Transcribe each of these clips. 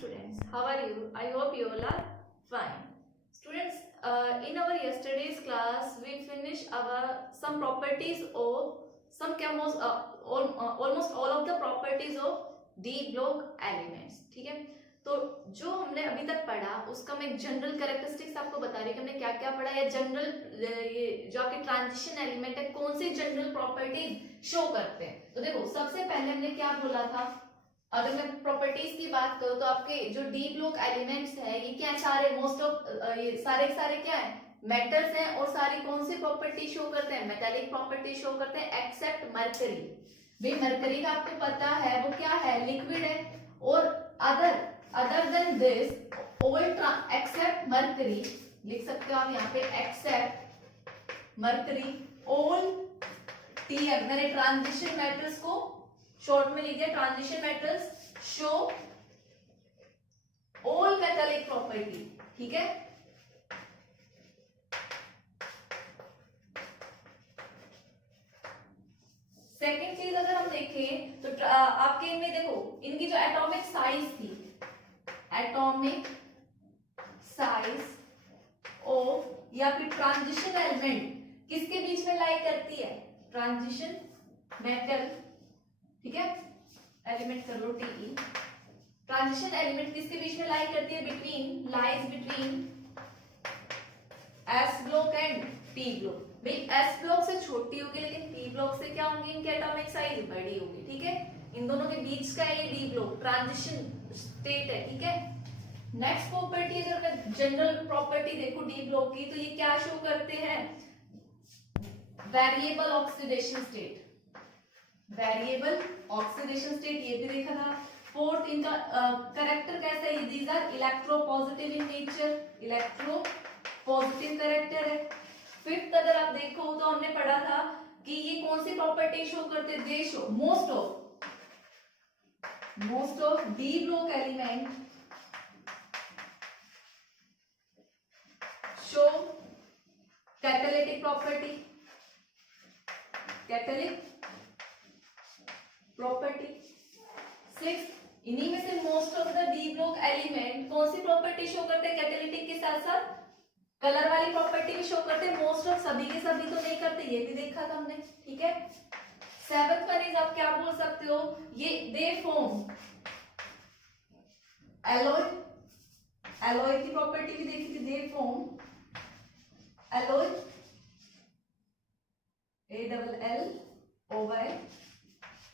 students, how are you? I hope you all are fine. Students, in our yesterday's class, we finished our some properties of almost all of the properties of D block elements. ठीक है, तो जो हमने अभी तक पढ़ा उसका मैं एक जनरल कैरेक्टरिस्टिक्स आपको बता रही हूँ कि हमने क्या क्या पढ़ा या जनरल ये जो आपके ट्रांजिशन एलिमेंट है कौन से जनरल प्रॉपर्टीज शो करते हैं। तो देखो सबसे पहले हमने क्या बोला था, अगर मैं प्रॉपर्टीज की बात करूं तो आपके जो डी ब्लॉक एलिमेंट्स है ये क्या सारे मोस्ट ऑफ ये सारे क्या है मेटल्स हैं और सारी कौन सी प्रॉपर्टी शो करते हैं, मेटालिक प्रॉपर्टी शो करते हैं एक्सेप्ट मरकरी। भाई मरकरी का आपको पता है वो क्या है, लिक्विड है, और other than this all except mercury लिख सकते हो आप यहाँ पे एक्सेप्ट मरकरी ऑल टीएम। मैंने ट्रांजिशन मेटल्स को शॉर्ट में लिख दिया, transition metals show all metallic property. ठीक है, सेकेंड चीज अगर हम देखें तो आपके इनमें देखो इनकी जो एटॉमिक साइज थी, एटॉमिक साइज ऑफ या फिर ट्रांजिशन एलिमेंट किसके बीच में लाई करती है, ट्रांजिशन मेटल। ठीक है, एलिमेंट कर लो टीई, ट्रांजिशन एलिमेंट किसके बीच में लाई करती है, between S block and P block. भाई एस ब्लॉक से छोटी होगी लेकिन पी ब्लॉक से क्या होंगी, इनकी एटॉमिक साइज बड़ी होगी। ठीक है, इन दोनों के बीच का ये डी ब्लॉक ट्रांजिशन स्टेट है। ठीक है, नेक्स्ट प्रॉपर्टी अगर मैं जनरल प्रॉपर्टी देखो डी ब्लॉक की तो ये क्या शो करते हैं, variable oxidation state, variable oxidation state ये भी देखा था। फोर्थ इनका कैरेक्टर कैसा है, these are electropositive in nature, electropositive character है। फिफ्थ अगर आप देखो तो हमने पढ़ा था कि ये कौन सी प्रॉपर्टी शो करते हैं, दे show most of D block element show catalytic property, catalytic property. Six, इन्हीं में से most of the D block element कौन सी प्रॉपर्टी शो करते हैं, कैटालिटिक के साथ साथ कलर वाली प्रॉपर्टी भी शो करते हैं। मोस्ट ऑफ सभी के सभी तो नहीं करते, ये भी देखा था हमने। ठीक है, सेवंथ वन इज आप क्या बोल सकते हो, ये दे फॉर्म एलॉय, एलॉय की प्रॉपर्टी भी देखी थी, दे फॉर्म एलॉय, ALLOY,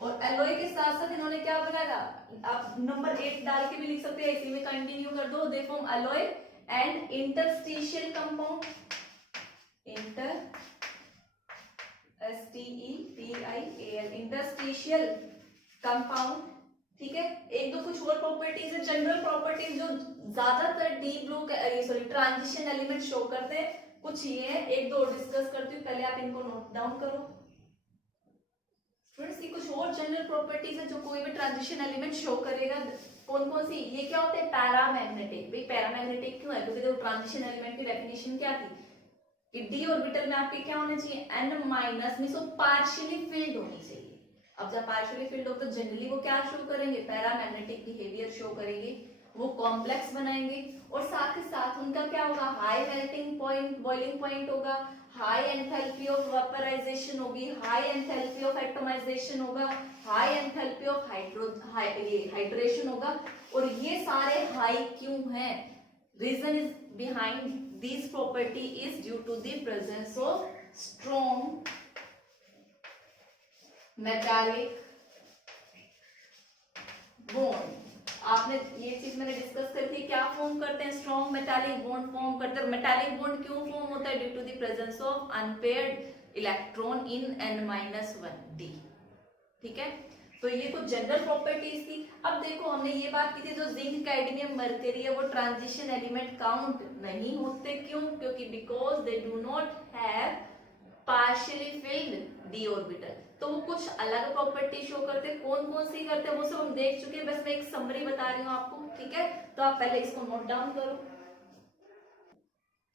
और एलॉय के साथ साथ इन्होंने क्या बनाया था, आप नंबर 8 डाल के भी लिख सकते हैं, इसी में कंटिन्यू कर दो, they form alloy and interstitial compound, interstitial compound. ठीक है, एक दो कुछ और प्रॉपर्टीज है, जनरल प्रॉपर्टीज जो ज्यादातर D block transition element show करते हैं, कुछ ये है, एक दो डिस्कस करती हूँ, पहले आप इनको नोट डाउन करो। स्टूडेंट्स की कुछ और जनरल प्रॉपर्टीज है जो कोई भी ट्रांजिशन एलिमेंट शो करेगा, कौन कौन सी, ये क्या होते हैं, पैरामैग्नेटिक। भाई पैरामैग्नेटिक क्यों है, क्योंकि देखो ट्रांजिशन एलिमेंट की डेफिनेशन क्या थी कि डी ऑर्बिटल में आपके क्या होना चाहिए, n माइनस मींस वो पार्शियली फिल्ड होनी चाहिए। अब जब पार्शियली फिल्ड हो तो जनरली वो क्या शो करेंगे, पैरामैग्नेटिक बिहेवियर शो करेंगे, वो कॉम्प्लेक्स बनाएंगे, और साथ ही साथ उनका क्या होगा, high melting point, boiling point होगा, हाई एंथैल्पी ऑफ वेपराइजेशन होगी, हाई एंथैल्पी ऑफ एटमाइजेशन होगा, हाई एंथैल्पी ऑफ हाइड्रेशन होगा। और ये सारे हाई क्यों हैं, reason is behind this property is due to the presence of strong metallic bond. आपने ये चीज मैंने डिस्कस करी थी, क्या फॉर्म करते हैं, स्ट्रॉन्ग मेटालिक बॉन्ड फॉर्म करते हैं। मेटालिक बॉन्ड क्यों फॉर्म होता है, due to the presence of unpaired electron in n-1d। ठीक है, तो ये कुछ जनरल प्रॉपर्टीज थी। अब देखो हमने ये बात की थी जो जिंक, कैडमियम, मरकरी है वो ट्रांजिशन एलिमेंट काउंट नहीं होते, क्यों, क्योंकि because they do not have partially field D orbital. तो वो कुछ अलग प्रॉपर्टी शो करते, कौन कौन सी करते हैं वो सब हम देख चुके हैं, बस मैं एक समरी बता रही हूँ आपको। ठीक है, तो आप पहले इसको नोट डाउन करो।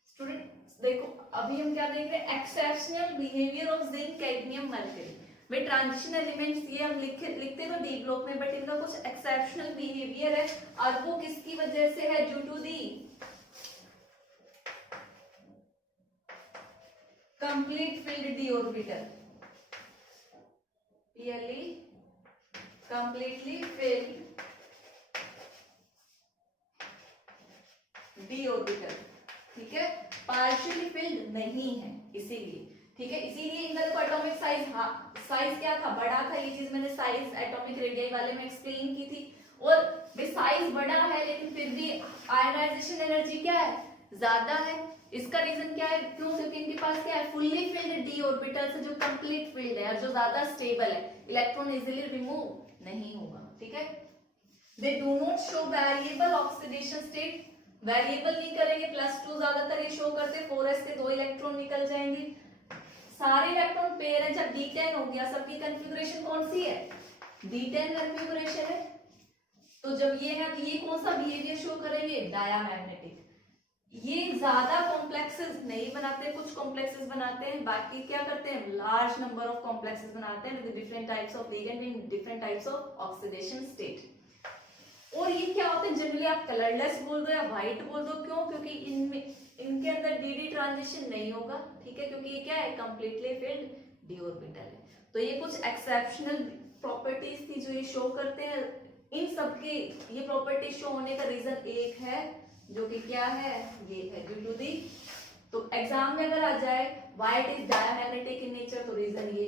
स्टूडेंट्स देखो अभी हम क्या देख रहे हैं, exceptional behaviour of zinc, cadmium, mercury. भाई ट्रांजिशन एलिमेंट्स ये हम लिखते तो डी ब्लॉक में, बट इनका कुछ एक्सेप्शनल बिहेवियर है, और वो किसकी वजह से है? Due to the complete filled D orbital, पीएलई कंप्लीटली फिल्ड डी ऑर्बिटल, ठीक है, पार्शियली फिल्ड नहीं है इसीलिए, ठीक है, इसीलिए इनका देखो एटॉमिक साइज, साइज क्या था? बड़ा था, ये चीज मैंने साइज एटॉमिक रेडियस वाले में एक्सप्लेन की थी, और साइज बड़ा है लेकिन फिर भी आयनाइजेशन एनर्जी क्या है? ज्यादा है। इसका रीजन क्या है? क्यों? क्योंकि इनके पास क्या है? फुल्ली फिल्ड डी ऑर्बिटल से जो कंप्लीट फिल्ड है और जो ज्यादा स्टेबल है, इलेक्ट्रॉन इजीली रिमूव नहीं होगा, ठीक है। They do not show variable oxidation state, variable नहीं करेंगे, +2 ज्यादातर ये शो करते, 4s के 2 इलेक्ट्रॉन निकल जाएंगे, सारे इलेक्ट्रॉन पेयर है। जब D10 हो गया, सबकी कॉन्फ़िगरेशन कौन सी है? D10 कॉन्फ़िगरेशन है, तो जब ये है तो ये कौन सा बिहेवियर शो करेंगे? डायामैग्नेटिक। ये ज्यादा कॉम्प्लेक्सेस नहीं बनाते, कुछ कॉम्प्लेक्सेस बनाते हैं, बाकी क्या करते हैं? लार्ज नंबर ऑफ कॉम्प्लेक्सेस बनाते हैं with different types of ligand in different types of oxidation state. और ये क्या होते हैं? जनरली आप कलरलेस बोल दो या व्हाइट बोल दो, क्यों? क्योंकि इनमें इनके अंदर डी ट्रांजिशन नहीं होगा, ठीक है, क्योंकि ये क्या है? कंप्लीटली फिल्ड डी ऑर्बिटल है। तो ये कुछ एक्सेप्शनल प्रॉपर्टीज थी जो ये शो करते हैं। इन सबके ये प्रॉपर्टी शो होने का रीजन एक है, जो कि क्या है? ये है ड्यू टू दी, तो एग्जाम में अगर आ जाए white is diamagnetic in nature, तो रीजन ये।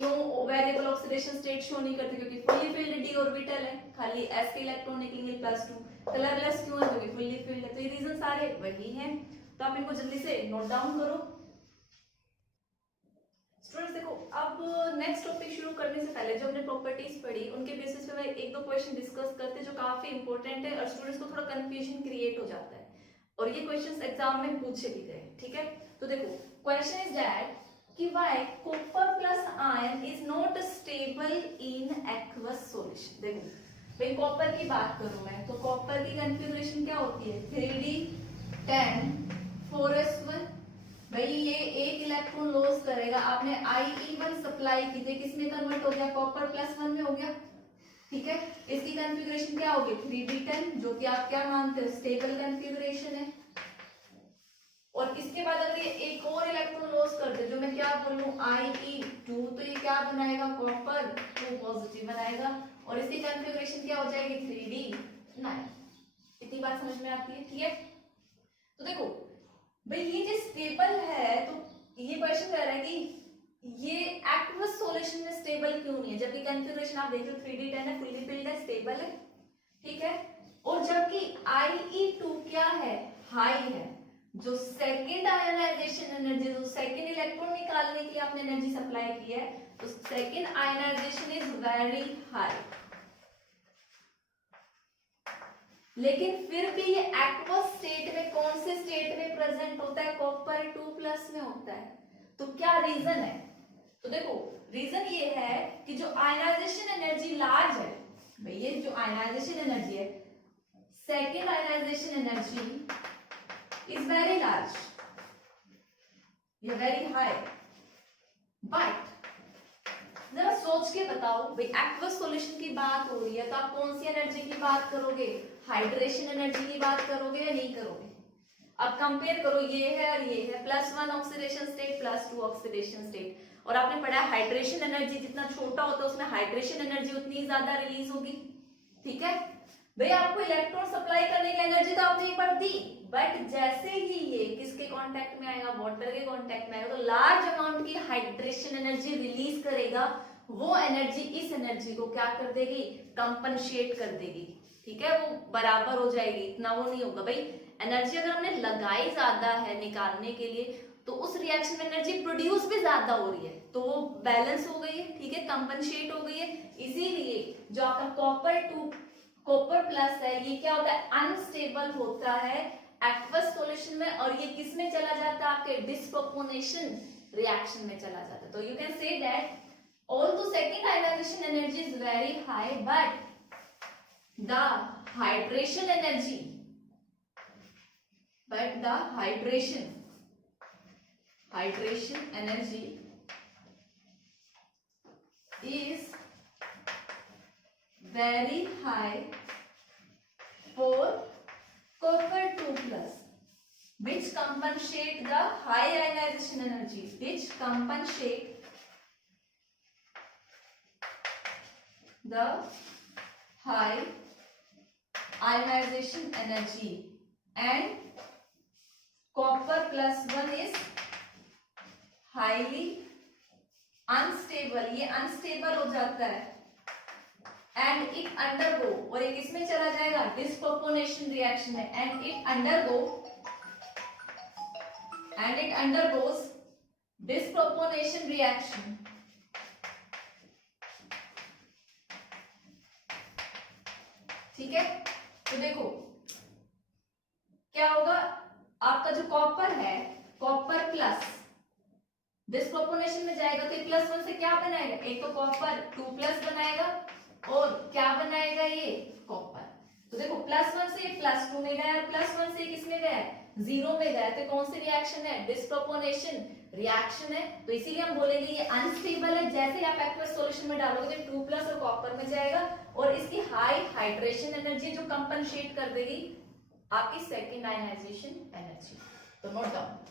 क्यों वेरिएबल ऑक्सीडेशन स्टेट शो नहीं करते? क्योंकि फुली फिल्ड डी ऑर्बिटल है, खाली s के इलेक्ट्रॉन निकलेंगे +2। कलरलेस क्यों है? क्योंकि फुली फिल्ड है। तो ये रीजन सारे वही हैं, तो आप इनको जल्दी से नोट डाउन करो। स्टूडेंट्स देखो, अब नेक्स्ट टॉपिक शुरू करने से पहले जो हमने प्रॉपर्टीज पढ़ी, उनके बेसिस पे मैं 1-2 क्वेश्चन डिस्कस करते हैं जो काफी इंपॉर्टेंट है और स्टूडेंट्स को थोड़ा कंफ्यूजन क्रिएट हो जाता है, और ये क्वेश्चंस एग्जाम में पूछे भी गए, ठीक है। तो देखो, क्वेश्चन इज दैट कि why copper plus iron is not stable in aqueous solution. देखो भाई, कॉपर की बात करूं मैं, तो कॉपर की कॉन्फ़िगरेशन क्या होती है? 3d10 4s1। भाई ये एक इलेक्ट्रॉन लॉस करेगा, आपने IE1 सप्लाई की थी, किसमें कन्वर्ट हो गया? कॉपर +1 में हो गया, ठीक है। इसकी कॉन्फ़िगरेशन क्या होगी? 3d10, जो कि आप क्या मानते हो? स्टेबल कॉन्फ़िगरेशन है। और इसके बाद अगर ये एक और इलेक्ट्रॉन लॉस कर दे, जो मैं क्या बोलूं? IE2, तो ये क्या बनाएगा? कॉपर 2 पॉजिटिव बनाएगा, और इसकी कॉन्फ़िगरेशन क्या हो जाएगी? 3d9। इतनी बात समझ में आती है, ठीक है। तो देखो भाई, ये जो स्टेबल है, तो ये क्वेश्चन कह रहा है कि ये एक्वस सॉल्यूशन में स्टेबल क्यों नहीं है, जबकि कॉन्फ़िगरेशन आप देख लो 3d10 है, फुल्ली फिल्ड है, स्टेबल है, ठीक है। और जबकि IE2 क्या है? हाई है। जो सेकंड आयनाइजेशन एनर्जी, जो सेकंड इलेक्ट्रॉन निकालने की आपने एनर्जी सप्लाई की है, तो second ionization is very high, लेकिन फिर भी ये एक्वस स्टेट में कौन से स्टेट में प्रेजेंट होता है? कॉपर 2+ में होता है। तो क्या रीजन है? तो देखो, रीजन ये है कि जो आयनाइजेशन एनर्जी लार्ज है, भाई ये जो आयनाइजेशन एनर्जी है, second ionization energy is very large, ये वेरी हाई, बट जरा सोच के बताओ भाई, एक्वस सॉल्यूशन की बात हो रही है तो आप कौन सी एनर्जी की बात करोगे? हाइड्रेशन एनर्जी की बात करोगे या नहीं करोगे? अब कंपेयर करो, ये है और ये है, +1 ऑक्सीडेशन स्टेट, +2 ऑक्सीडेशन स्टेट, और आपने पढ़ा है हाइड्रेशन एनर्जी जितना छोटा होता है उसमें हाइड्रेशन एनर्जी उतनी ज्यादा रिलीज होगी, ठीक है। भाई आपको इलेक्ट्रॉन सप्लाई करने की एनर्जी तो आपने एक बार दी, बट जैसे ही ये किसके कांटेक्ट में आएगा? वाटर के कांटेक्ट में आएगा, तो लार्ज अमाउंट की हाइड्रेशन एनर्जी रिलीज करेगा। वो एनर्जी इस एनर्जी को क्या कर देगी? कंपनसेट कर देगी, ठीक है, वो बराबर हो जाएगी, इतना वो नहीं होगा। भाई एनर्जी अगर हमने लगाई ज्यादा है निकालने के लिए, तो उस रिएक्शन में एनर्जी प्रोड्यूस भी ज्यादा हो रही है, तो वो बैलेंस हो गई है, ठीक है, कंपनसेट हो गई है। इसीलिए जो आपका कॉपर प्लस है, ये क्या होता है? अनस्टेबल होता है एक्वस सॉल्यूशन में, और ये किस में चला जाता है? आपके डिस्प्रोपोर्शनेशन रिएक्शन में चला जाता है। तो you can say that although second ionization energy is very high, but the hydration energy energy is very high for copper 2+, which compensate the high ionization energy, which compensate the high ionization energy, and copper +1 is highly unstable, ये unstable हो जाता है, and it undergo, और एक इसमें चला जाएगा disproportion reaction है, and it undergoes disproportion reaction. ठीक है, तो देखो क्या होगा, आपका जो कॉपर है, कॉपर प्लस डिस्प्रोपोर्शन में जाएगा तो +1 से क्या बनाएगा, एक तो कॉपर 2+ बनाएगा और क्या बनाएगा ये कॉपर। तो देखो +1 से +2 में गया और +1 से किस में गया, 0 में गया, तो कौन सी रिएक्शन है, डिस्प्रोपोर्शन रिएक्शन है। तो इसीलिए हम बोलेंगे ये अनस्टेबल है। जैसे ही आप एक्वस सॉल्यूशन में डालोगे तो 2+ और कॉपर में जाएगा और इसकी हाई हाइड्रेशन एनर्जी जो कंपनसेट कर देगी आपकी सेकंड आयनाइजेशन एनर्जी। तो नोट डाउन।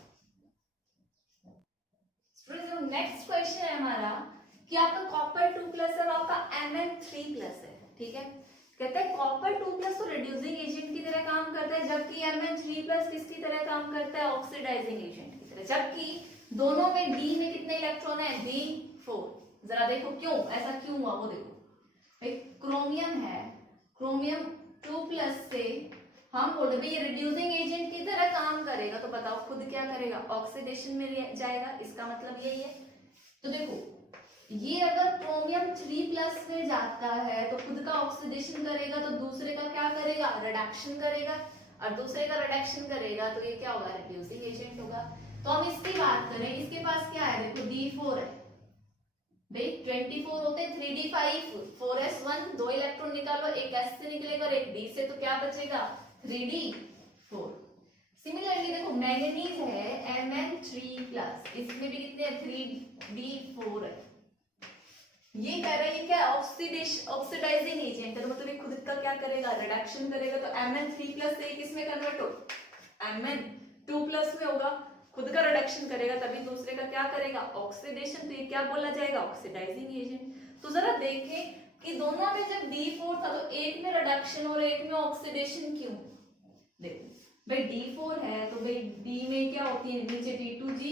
जो नेक्स्ट क्वेश्चन है हमारा कि आपका कॉपर 2+ और आपका Mn3+ है, ठीक है। कहते हैं कॉपर 2+ तो रिड्यूसिंग एजेंट की तरह काम करता है, जबकि Mn3+ किसकी तरह काम करता है, ऑक्सीडाइजिंग एजेंट की तरह। जबकि दोनों में D में कितने इलेक्ट्रॉन है, D4। जरा देखो क्यों ऐसा क्यों हुआ, वो देखो भाई, क्रोमियम है, क्रोमियम 2+ से हम बोले भाई ये रिड्यूसिंग एजेंट की तरह काम करेगा, तो बताओ खुद क्या करेगा, ऑक्सीडेशन में जाएगा। इसका मतलब यही है। तो देखो ये अगर क्रोमियम 3+ में जाता है तो खुद का ऑक्सीडेशन करेगा, तो दूसरे का क्या करेगा, रिडक्शन करेगा, और दूसरे का रिडक्शन करेगा तो ये क्या होगा, रिड्यूसिंग एजेंट होगा। तो हम इसकी बात करें, इसके पास क्या है, देखो D4 है भाई, 24 होते हैं, 3D5 4s1, 2 इलेक्ट्रॉन निकालो, एक s से निकलेगा और एक d से, तो क्या बचेगा 3D4। सिमिलरली देखो मैंगनीज है Mn3+, इसमें भी कितने 3D4 है। ये कह रहा है क्या, ऑक्सीडाइजिंग एजेंट है, मतलब ये खुद का क्या करेगा, रिडक्शन करेगा। तो Mn3+ से किसमें कन्वर्ट हो, Mn2+ में होगा, खुद का रिडक्शन करेगा, तभी दूसरे का क्या करेगा, ऑक्सीडेशन। तो ये क्या बोला जाएगा, ऑक्सीडाइजिंग एजेंट। तो जरा देखें कि दोनों में जब D4 था तो एक में रिडक्शन और एक में ऑक्सीडेशन क्यों। देखो भाई D4 है तो भाई D में क्या होती है, नीचे D2G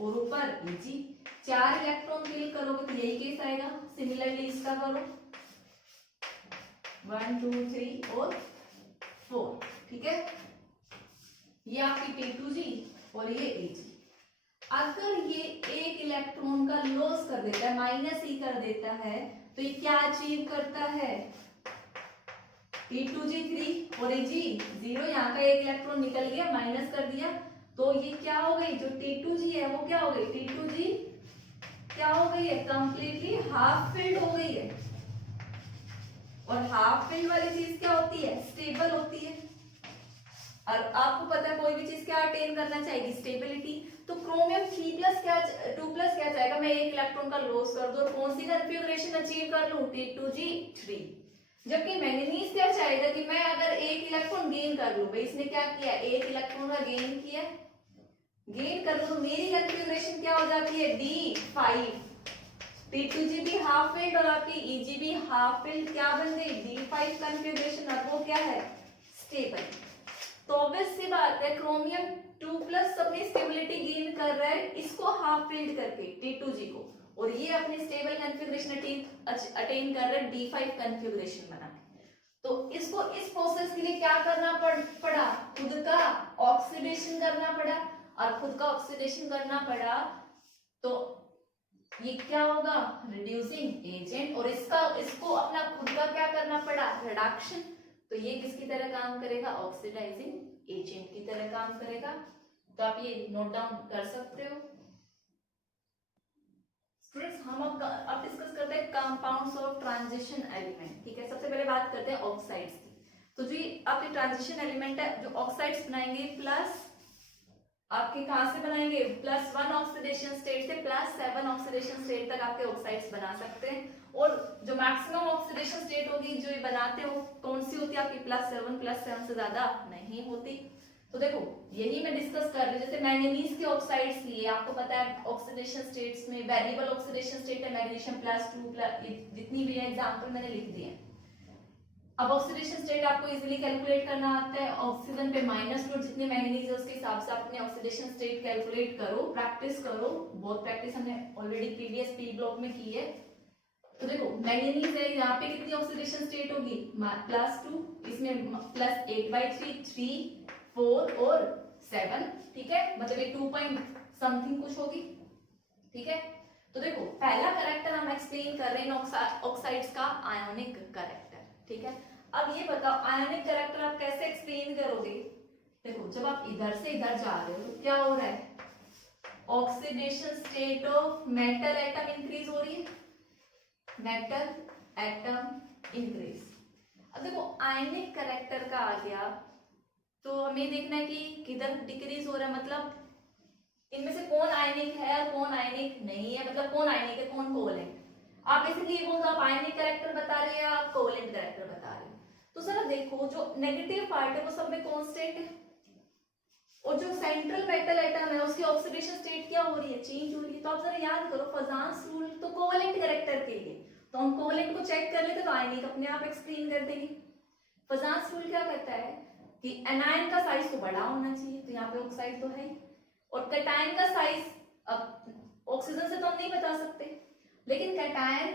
और ऊपर Eg, 4 इलेक्ट्रॉन फिल करोगे तो यही केस आएगा। सिमिलरली इसका करो 1 2 3 और 4, ठीक है। ये आपकी T2G और ये Ag। अगर ये एक इलेक्ट्रॉन का लॉस कर देता है, -e कर देता है, तो ये क्या अचीव करता है, T2G 3 और Ag 0, यहाँ का एक इलेक्ट्रॉन निकल गया, माइनस कर दिया, तो ये क्या हो गई, जो T2G है वो क्या हो गई, T2G क्या हो गई है, कंप्लीटली हाफ फिल्ड हो गई है। और हाफ फिल्ड वाली चीज क्या होती है, स्टेबल होती है। और आपको पता है कोई भी चीज क्या अटेन करना चाहेगी, स्टेबिलिटी। तो क्रोमियम 2+ क्या चाहेगा, मैं एक इलेक्ट्रॉन का लॉस कर दूं और कौन सी कॉन्फ़िगरेशन अचीव कर लूं, T2G 3। जबकि मैंगनीज क्या चाहेगा कि मैं अगर एक इलेक्ट्रॉन गेन कर लूं, भाई इसने क्या किया, एक इलेक्ट्रॉन का गेन किया, गेन कर लूं तो मेरी कॉन्फ़िगरेशन क्या हो जाती है, D5। T2G भी हाफ फिल्ड और आपकी Eg भी हाफ फिल्ड, क्या बन गई, D5 कॉन्फ़िगरेशन, और वो क्या है, स्टेबल। तो ऑब्वियस सी बात है क्रोमियम 2+ अपनी स्टेबिलिटी गेन कर रहा है, इसको हाफ फिल्ड करके T2G को, और ये अपनी स्टेबल कॉन्फ़िगरेशन अटेन कर रहा है D5 कॉन्फ़िगरेशन बना। तो इसको इस प्रोसेस के लिए क्या करना पड़ा, खुद का ऑक्सीडेशन करना पड़ा, और खुद का ऑक्सीडेशन करना पड़ा तो ये क्या होगा, रिड्यूसिंग एजेंट, और इसको अपना खुद का क्या करना पड़ा, रिडक्शन। तो ये किसकी तरह काम करेगा, ऑक्सीडाइजिंग एजेंट की तरह काम करेगा। तो आप ये नोट डाउन कर सकते हो। स्टूडेंट्स हम अब डिस्कस करते हैं कंपाउंड्स ऑफ ट्रांजिशन एलिमेंट, ठीक है। सबसे पहले बात करते हैं ऑक्साइड्स की। तो जो आपके ट्रांजिशन एलिमेंट है, जो ऑक्साइड्स बनाएंगे, प्लस आपके कहां से बनाएंगे, +1 ऑक्सीडेशन स्टेट से +7 ऑक्सीडेशन स्टेट तक आपके ऑक्साइड्स बना सकते हैं। और जो मैक्सिमम ऑक्सीडेशन स्टेट होगी जो ये बनाते हो कौन सी होती है आपकी +7 से ज्यादा नहीं होती। तो देखो यही मैं डिस्कस कर रही हूँ, जैसे मैंगनीज के ऑक्साइड्स लिए आपको पता है ऑक्सीडेशन स्टेट्स में वेरिएबल ऑक्सीडेशन स्टेट है मैग्नीशियम +2 जितनी भी है एग्जांपल मैंने लिख दी है। अब ऑक्सीडेशन स्टेट आपको इजीली कैलकुलेट करना आता है, ऑक्सीजन पे -2 जितने मैंगनीज है उसके हिसाब से अपने ऑक्सीडेशन स्टेट कैलकुलेट करो, प्रैक्टिस करो, बहुत प्रैक्टिस हमने ऑलरेडी प्रीवियस पी ब्लॉक में की है। तो देखो मैंगनीज है यहाँ पे कितनी ऑक्सीडेशन स्टेट होगी +2, इसमें +8/3 3 4 और 7, ठीक है, मतलब ये 2 पॉइंट समथिंग कुछ होगी, ठीक है। तो देखो पहला करेक्टर हम एक्सप्लेन कर रहे हैं ऑक्साइड्स का आयोनिक करेक्टर, ठीक है। अब ये बताओ आयोनिक करेक्टर आप कैसे एक्सप्लेन करोगे। देखो जब आप इधर से इधर जा रहे हो तो क्या हो रहा है, oxidation state of metal atom increase हो रही है, मेटल एटम इंक्रीज। अब देखो आयनिक करेक्टर का आ गया तो हमें देखना है कि किधर डिक्रीज हो रहा है, मतलब इनमें से कौन आयनिक है और कौन आयनिक नहीं है, मतलब कौन आयनिक है कौन कोवलेंट। आप बेसिकली ये बोल दो आप आयनिक करेक्टर बता रहे हैं या आप कोवलेंट करेक्टर बता रहे हैं। तो जरा देखो जो नेगेटिव पार्ट है वो सब में कांस्टेंट है और जो सेंट्रल मेटल एटम है उसकी ऑक्सीडेशन स्टेट क्या हो रही है, चेंज हो रही है। तो आप जरा याद करो फजांस रूल तो कोवलेंट करेक्टर के लिए, तो हम कोवलेंट को चेक कर लेते तो आयनिक अपने आप एक्सप्लेन कर देंगे। फजांस रूल क्या कहता है कि एनायन का साइज तो बड़ा होना चाहिए, तो यहाँ पे ऑक्साइड तो है ही, और कैटायन का साइज अब ऑक्सीजन से तो हम नहीं बता सकते, लेकिन कैटायन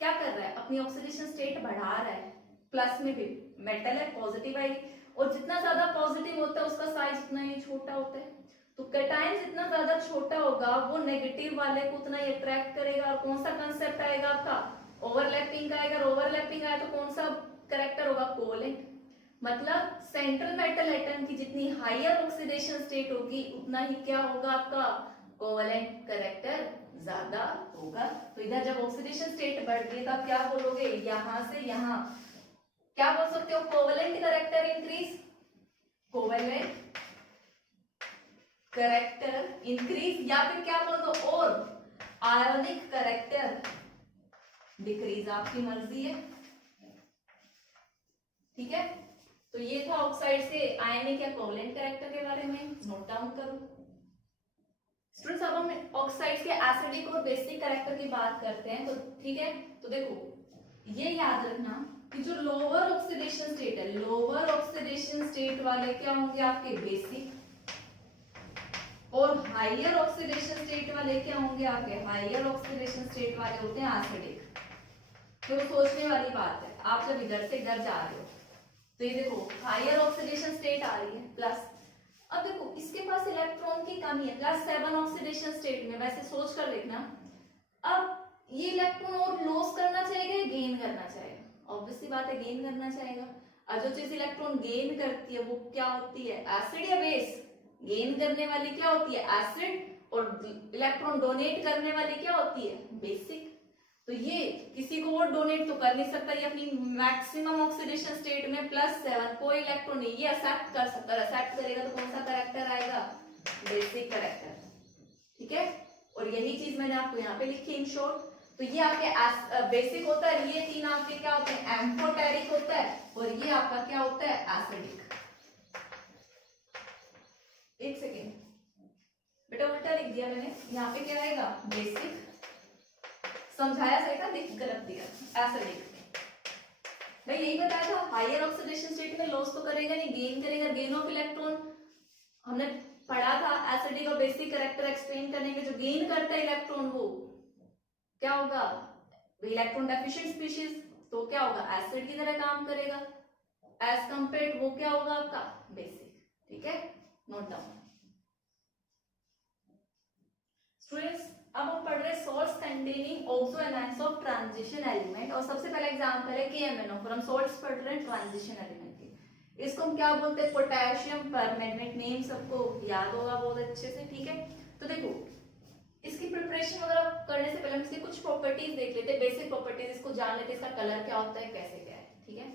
क्या कर रहा है अपनी ऑक्सीडेशन स्टेट बढ़ा रहा है, प्लस में भी मेटल है पॉजिटिव आएगी, और जितना ज्यादा पॉजिटिव होता है उसका साइज उतना ही छोटा होता है। तो कैटायन जितना ज्यादा छोटा होगा वो नेगेटिव वाले को उतना ही अट्रैक्ट करेगा। और कौन सा कंसेप्ट आएगा आपका, ओवरलैपिंग का आएगा, ओवरलैपिंग आया तो कौन सा करेक्टर होगा, कोवलेंट। मतलब सेंट्रल मेटल एटम की जितनी हायर ऑक्सीडेशन स्टेट होगी उतना ही क्या होगा आपका कोवलेंट करेक्टर ज्यादा होगा। तो इधर जब ऑक्सीडेशन स्टेट बढ़ गई तो आप क्या बोलोगे, यहां से यहां क्या बोल सकते हो, covalent character increase, covalent character increase, या फिर क्या बोल दो और आयोनिक करेक्टर डिक्रीज, आपकी मर्जी है, ठीक है। तो ये था ऑक्साइड से आयनिक या कोवलेंट कैरेक्टर के बारे में, नोट डाउन करो स्टूडेंट्स। अब हम ऑक्साइड्स के एसिडिक और बेसिक कैरेक्टर की बात करते हैं, तो ठीक है। तो देखो ये याद रखना कि जो लोअर ऑक्सीडेशन स्टेट है, लोअर ऑक्सीडेशन स्टेट वाले क्या होंगे आपके बेसिक, और हायर ऑक्सीडेशन स्टेट वाले क्या होंगे आपके, हायर ऑक्सीडेशन स्टेट वाले होते हैं एसिडिक। तो सोचने वाली बात है, आप जब इधर से इधर जा रहे हो तो ये देखो हायर ऑक्सीडेशन स्टेट आ रही है प्लस, अब देखो इसके पास इलेक्ट्रॉन की कमी है, +7 ऑक्सीडेशन स्टेट में, वैसे सोच कर देखना अब ये इलेक्ट्रॉन और लॉस करना चाहेगा या गेन करना चाहेगा, ऑब्वियसली बात है गेन करना चाहेगा। और जो चीज इलेक्ट्रॉन गेन करती है वो क्या होती है, एसिड या बेस, गेन करने वाली क्या होती है एसिड, और इलेक्ट्रॉन डोनेट करने वाली क्या होती है बेसिक। तो ये किसी को और डोनेट तो कर नहीं सकता, ये अपनी मैक्सिमम ऑक्सीडेशन स्टेट में +7 कोई इलेक्ट्रॉन नहीं, ये एक्सेप्ट कर सकता है, एक्सेप्ट करेगा तो कौन सा कैरेक्टर आएगा, बेसिक कैरेक्टर, ठीक है। और यही चीज मैंने आपको यहाँ पे लिखी इन शॉर्ट। तो ये आपके बेसिक होता है, ये तीन आपके क्या होते हैं, एम्फोटेरिक होता है, और ये आपका क्या होता है एसिडिक। एक सेकेंड बेटा उल्टा लिख दिया मैंने, यहाँ पे क्या आएगा बेसिक, समझाया सही था, गलत दिया एसिडिक। मैं यही बताया था हायर ऑक्सीडेशन स्टेट में लॉस तो करेगा नहीं, गेन करेगा, गेन ऑफ इलेक्ट्रॉन हमने पढ़ा था एसिडिक और बेसिक कैरेक्टर एक्सप्लेन करने के। जो गेन करता है इलेक्ट्रॉन वो क्या होगा, इलेक्ट्रॉन डेफिशिएंट स्पीशीज, तो क्या होगा एसिड की तरह काम करेगा, एज कंपेयर्ड वो क्या होगा आपका बेसिक, ठीक है, नोट डाउन स्टूडेंट्स। अब हम पढ़ रहे हैं salts containing oxo anions of transition element, और सबसे पहला एग्जांपल है KMnO, हम सॉल्ट्स पढ़ रहे हैं ट्रांजिशन एलिमेंट के। इसको हम क्या बोलते हैं, पोटेशियम परमैंगनेट, नेम सबको याद होगा बहुत अच्छे से, ठीक है। तो देखो इसकी प्रिपरेशन वगैरह करने से पहले हम इसकी कुछ प्रॉपर्टीज देख लेते हैं, बेसिक प्रॉपर्टीज, इसको जान लेते हैं, इसका कलर क्या होता है, कैसे क्या है, ठीक है।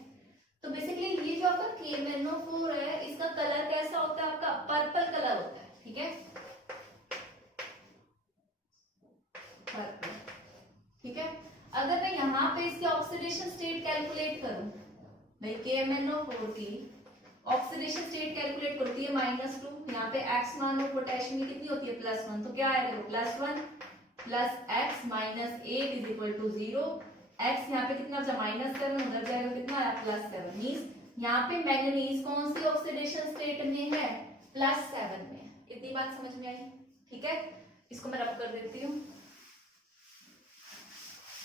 तो बेसिकली ये जो आपका KMnO4 है इसका कलर कैसा होता है, आपका पर्पल कलर होता है, ठीक है, ठीक है। अगर मैं यहाँ पे इसके ऑक्सीडेशन स्टेट कैलकुलेट करूं, भाई KMnO4 की ऑक्सीडेशन स्टेट कैलकुलेट करती है -2, यहाँ पे x मान लो पोटेशियम की कितनी होती है +1, तो क्या आएगा +1 plus x minus 8 is equal to 0। x यहाँ पे कितना बचा -7, उधर जाएगा कितना आया +7। मींस यहाँ पे मैंगनीज कौन सी ऑक्सीडेशन स्टेट में है +7 में। इतनी बात समझ में आई? ठीक है, इसको मैं रब कर देती हूँ।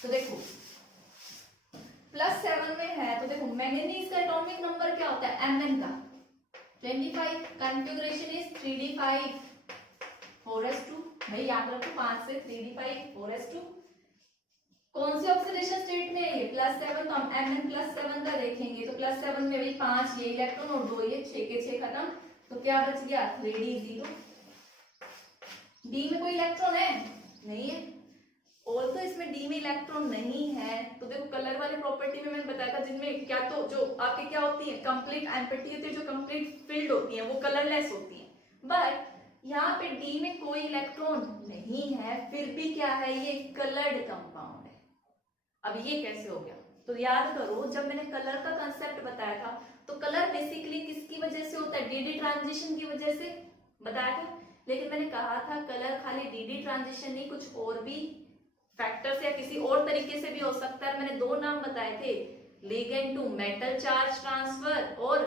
तो देखो +7 में है, तो देखो मैंगनीज का एटॉमिक नंबर क्या होता है Mn का 25, कॉन्फ़िगरेशन इज 3d5 4s2। भाई याद रखो 5 से 3d5 4s2। कौन सी ऑक्सीडेशन स्टेट में है ये +7, तो हम Mn +7 का देखेंगे, तो +7 में भाई 5 ये इलेक्ट्रॉन और 2 ये, 6 के 6 खत्म, तो क्या बच गया 3d0। डी में कोई इलेक्ट्रॉन है नहीं है, और तो इसमें डी में इलेक्ट्रॉन नहीं है। तो देखो कलर वाली प्रॉपर्टी में मैंने बताया था, जिनमें क्या तो जो आपके क्या होती है कंप्लीट एम्प्टी होती है, जो कंप्लीट फील्ड होती है वो कलरलेस होती है। बट यहाँ पे डी में कोई इलेक्ट्रॉन नहीं है, फिर भी क्या है ये कलर्ड कंपाउंड है। अब ये कैसे हो गया? तो याद करो जब मैंने कलर का कंसेप्ट बताया था, तो कलर बेसिकली किसकी वजह से होता है? डीडी ट्रांजिशन की वजह से बताया था। लेकिन मैंने कहा था कलर खाली डीडी ट्रांजिशन नहीं, कुछ और भी फैक्टर्स या किसी और तरीके से भी हो सकता है। मैंने 2 नाम बताए थे, ligand to metal charge transfer और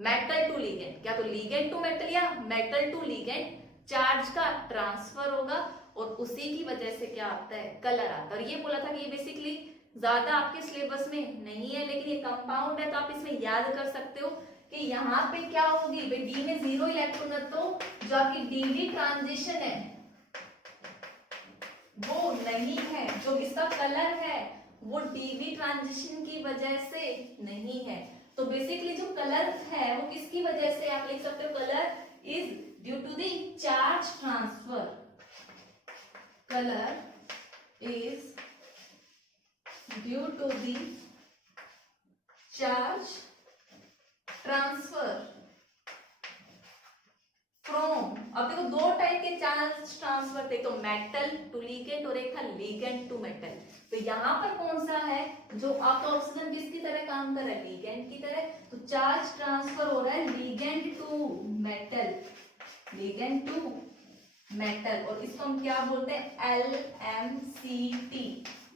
मेटल टू लिगेंड। क्या तो लिगेंड टू मेटल या मेटल टू लिगेंड चार्ज का ट्रांसफर होगा, और उसी की वजह से क्या आता है कलर आता है। और ये बोला था कि ये बेसिकली ज्यादा आपके सिलेबस में नहीं है, लेकिन ये कंपाउंड है तो आप इसमें याद कर सकते हो कि यहाँ पे क्या होगी, डी में 0 इलेक्ट्रॉन है, तो जो आपकी डीडी ट्रांजिशन है वो नहीं है, जो इसका कलर है वो डीवी ट्रांजिशन की वजह से नहीं है। तो बेसिकली जो कलर है वो किसकी वजह से, आप लिख सकते हो colour is due to the charge transfer. Colour is due to the charge transfer from, अब देखो 2 टाइप के चार्ज ट्रांसफर थे, तो मेटल टू लिगेंड और एक था लिगेंड टू मेटल। तो यहाँ पर कौन सा है जो आपका ऑक्सीजन किसकी तरह काम कर रहा है, लिगेंड की तरह। तो चार्ज ट्रांसफर हो रहा है ligand to metal, ligand to metal, और इसको हम क्या बोलते हैं LMCT,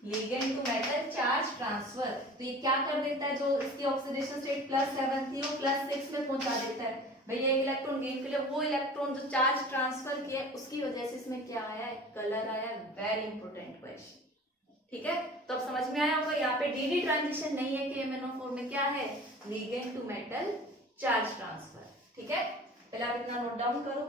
ligand to metal charge transfer. तो ये क्या कर देता है, जो इसकी ऑक्सीडेशन स्टेट +7 थी वो +6 में पहुंचा देता है। भैया एक इलेक्ट्रॉन गेन के लिए वो इलेक्ट्रॉन जो चार्ज ट्रांसफर किया है उसकी वजह से इसमें क्या आया है कलर आया है। वेरी इंपॉर्टेंट क्वेश्चन, ठीक है। तो अब समझ में आया होगा, यहाँ पे डीडी ट्रांजिशन नहीं है, KMnO4 में क्या है ligand to metal charge transfer, ठीक है। पहले आप इतना नोट डाउन करो